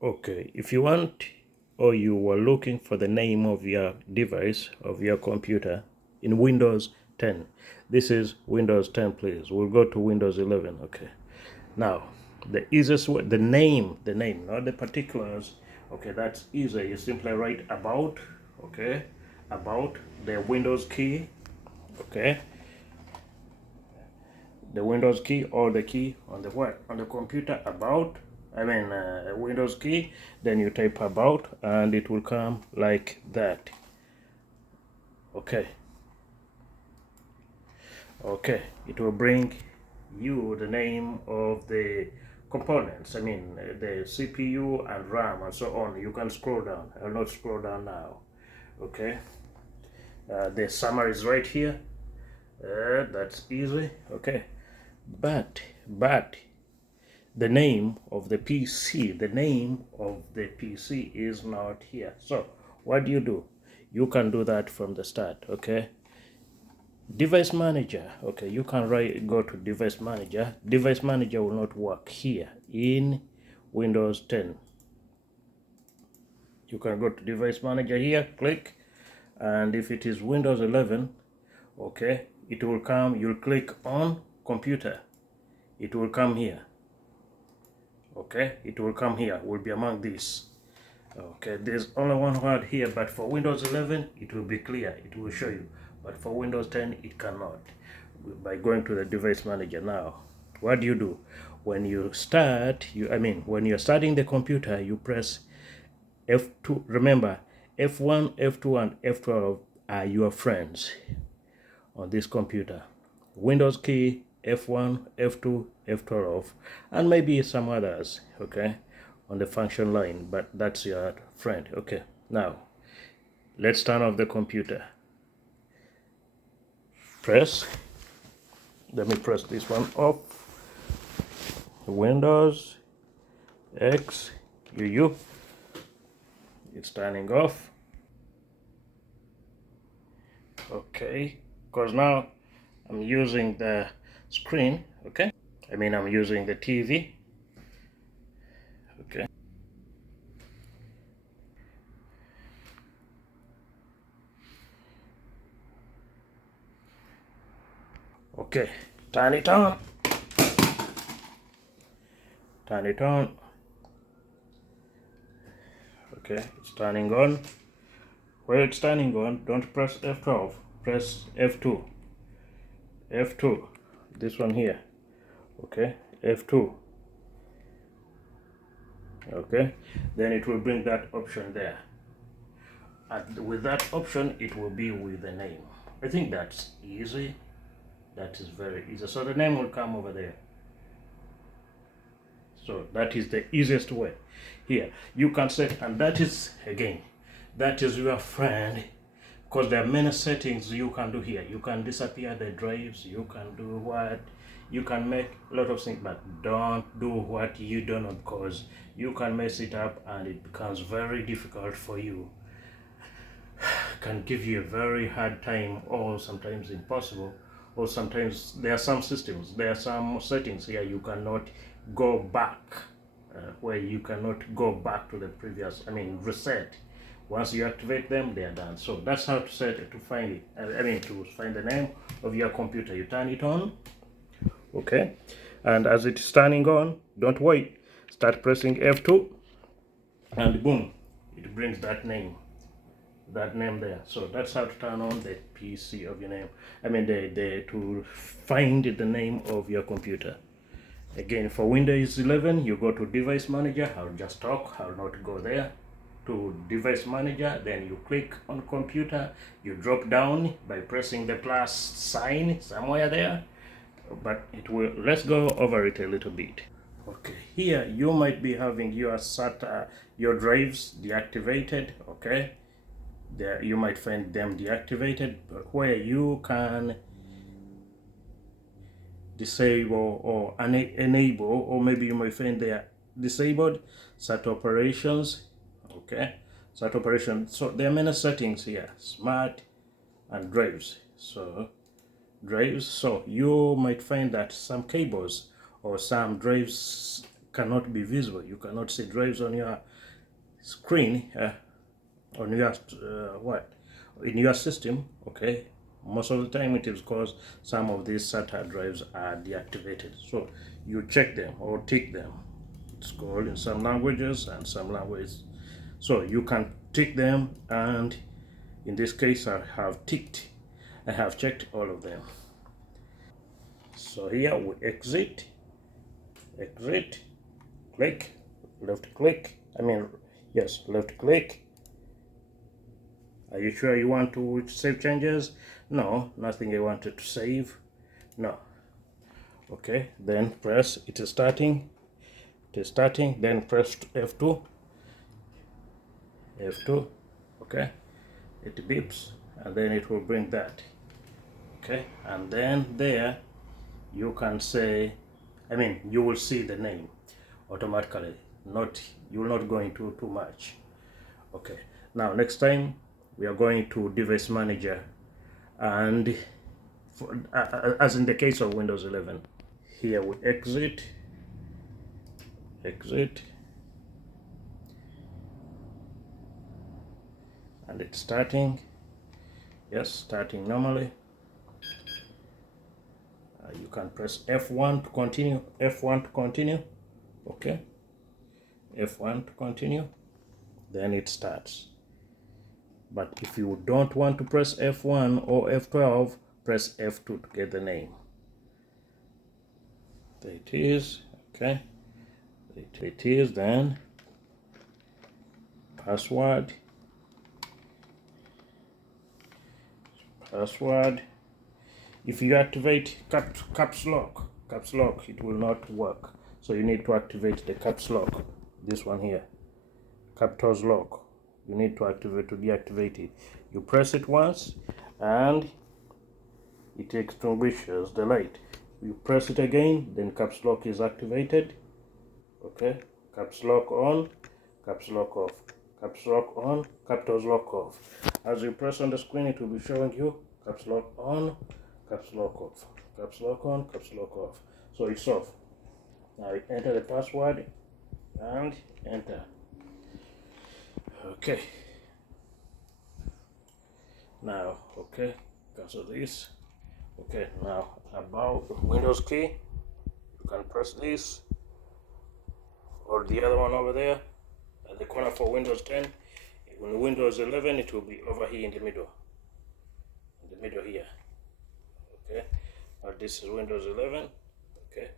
Okay, if you want or you were looking for the name of your device, of your computer in Windows 10, this is Windows 10, please. We'll go to Windows 11. Okay. Now, the easiest way, the name, not the particulars. Okay, that's easy. You simply write about, okay, about the Windows key, okay, the Windows key or the key on the what? On the computer about, Windows key, then you type about and it will come like that. Okay. Okay. It will bring you the name of the components. The CPU and RAM and so on. You can scroll down. I'll not scroll down now. Okay. The summary is right here. That's easy. Okay. But the name of the PC is not here. So what do? You can do that from the start. Okay. Device manager. Okay, you can go to device manager. Device manager will not work here in Windows 10. You can go to device manager here, click, and if it is Windows 11, okay, it will come. You'll click on computer. It will come here. Okay, it will come here. Will be among these. Okay, there's only one word here, but for Windows 11 it will be clear. It will show you, but for Windows 10 it cannot. By going to the device manager now, what do when you start? When you're starting the computer, you press F2. Remember, F1, F2, and F12 are your friends on this computer. Windows key, F1, F2, F12, and maybe some others, okay, on the function line, but that's your friend. Okay, now let's turn off the computer. Let me press this one off. Windows X UU. It's turning off. Okay, because now I'm using the screen. Okay, I'm using the TV. Okay. Okay, turn it on. Turn it on. Okay, it's turning on. Where it's turning on, don't press F12. Press F2. F2. This one here. Okay, F2. Okay, then it will bring that option there. And with that option, it will be with the name. I think that's easy. That is very easy. So the name will come over there. So that is the easiest way. Here you can set, and that is again, that is your friend, because there are many settings you can do here. You can disappear the drives. You can do what, you can make a lot of things, but don't do what you don't know, because you can mess it up and it becomes very difficult for you. Can give you a very hard time, or sometimes impossible, or sometimes there are some systems, there are some settings here you cannot go back, where you cannot go back to the previous, reset. Once you activate them, they are done. So that's how to set it, to find it. To find the name of your computer. You turn it on, okay, and as it is turning on, don't wait. Start pressing F2, and boom, it brings that name there. So that's how to turn on the PC of your name. To find the name of your computer. Again, for Windows 11, you go to Device Manager. I'll just talk. I'll not go there. To Device Manager, then you click on Computer. You drop down by pressing the plus sign somewhere there. But let's go over it a little bit. Okay, here you might be having your SATA, your drives deactivated. Okay, there you might find them deactivated, but where you can disable or enable, or maybe you might find they are disabled, SAT operations. Okay, SAT operations. So there are many settings here, smart and drives. So you might find that some cables or some drives cannot be visible. You cannot see drives on your screen, on your what in your system. Okay, most of the time it is because some of these SATA drives are deactivated, so you check them or tick them. It's called in some languages and some languages, so you can tick them, and in this case I have checked all of them. So here we exit, click, left click, yes, left click. Are you sure you want to save changes? No, nothing I wanted to save. No. Okay, then press, it is starting, then press F2, okay, it beeps, and then it will bring that, okay, and then there you can say, you will see the name automatically, you will not go into too much. Okay, now next time we are going to device manager, and as in the case of Windows 11, here we exit, and it's starting. Yes, starting normally. You can press F1 to continue, okay, F1 to continue, then it starts. But if you don't want to press F1 or F12, press F2 to get the name. There it is, okay, it is, then password, if you activate caps lock, it will not work, so you need to activate the caps lock, this one here, capitals lock, you need to activate to deactivate it. You press it once and it extinguishes the light. You press it again, then caps lock is activated. Okay, caps lock on, caps lock off, caps lock on, capitals lock off. As you press on the screen, it will be showing you caps lock on, caps lock off, caps lock on, caps lock off. So it's off. Now you enter the password and enter. Okay. Now, okay, cancel this. Okay, now about Windows key, you can press this or the other one over there at the corner for Windows 10. In Windows 11, it will be over here in the middle here. Okay, but this is Windows 11. Okay,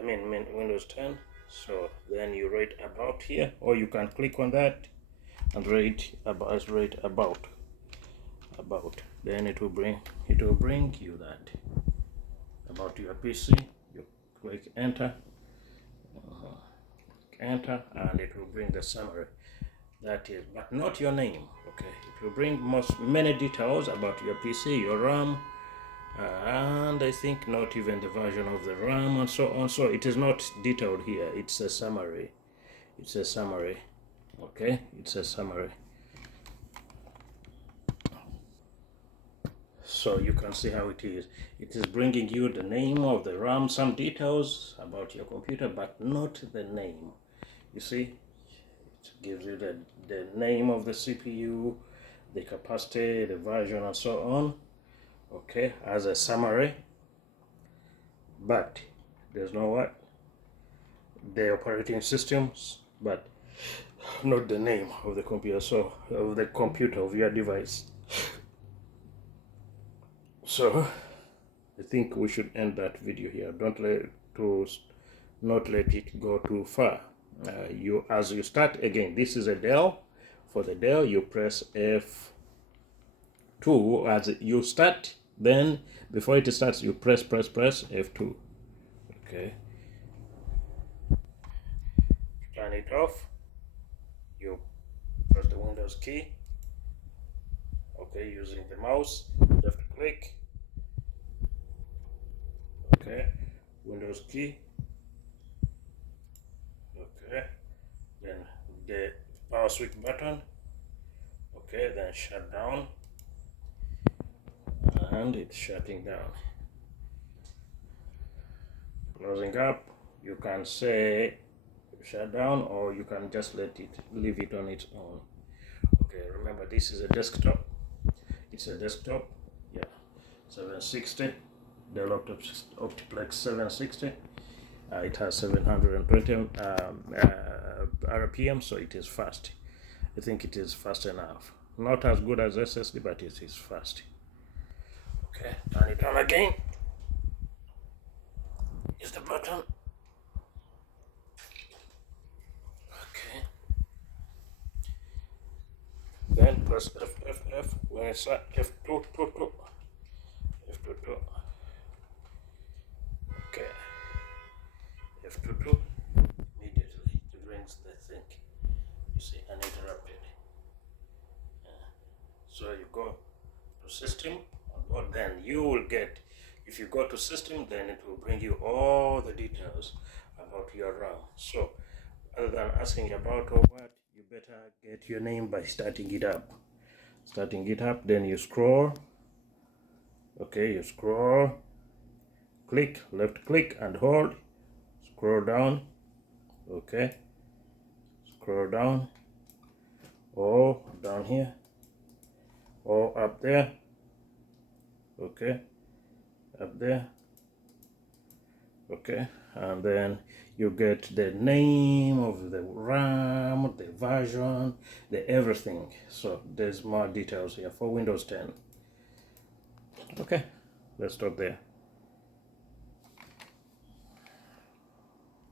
Windows 10. So then you write about here, or you can click on that and write about. Then it will bring you that about your PC. You click enter, and it will bring the summary. That is, but not your name. Okay, it will bring many details about your PC, your RAM, and I think not even the version of the RAM and so on. So it is not detailed here. It's a summary. Okay, it's a summary. So you can see how it is. It is bringing you the name of the RAM, some details about your computer, but not the name. You see, it gives you the name of the CPU, the capacity, the version, and so on. Okay, as a summary. But there's no the operating systems, but not the name of the computer, so of the computer of your device. So I think we should end that video here. Not let it go too far. As you start again, this is a Dell. For the Dell, you press F2 as you start. Then before it starts, you press F2. Okay. Turn it off. You press the Windows key. Okay, using the mouse, left click. Okay, Windows key. Okay, then the power switch button. Okay, then shut down, and it's shutting down. Closing up. You can say shut down, or you can just leave it on its own. Okay, remember this is a desktop. It's a desktop. Yeah, 760. Dell Optiplex 760. It has 720 RPM, so it is fast. I think it is fast enough. Not as good as SSD, but it is fast. Okay, turn it on again. Is the button. Okay. Then press F. When it's at F2. F22. Okay. F22. Immediately it brings the thing. You see, uninterrupted. So you go to system, or then you will get, if you go to system, then it will bring you all the details about your RAM. So other than asking about or what, you better get your name by starting it up. Then you scroll. Okay, you scroll, click, left click and hold, scroll down. Okay, scroll down, or down here, or up there. Okay, up there. Okay, and then you get the name of the RAM, the version, the everything. So there's more details here for Windows 10. Okay, let's stop there.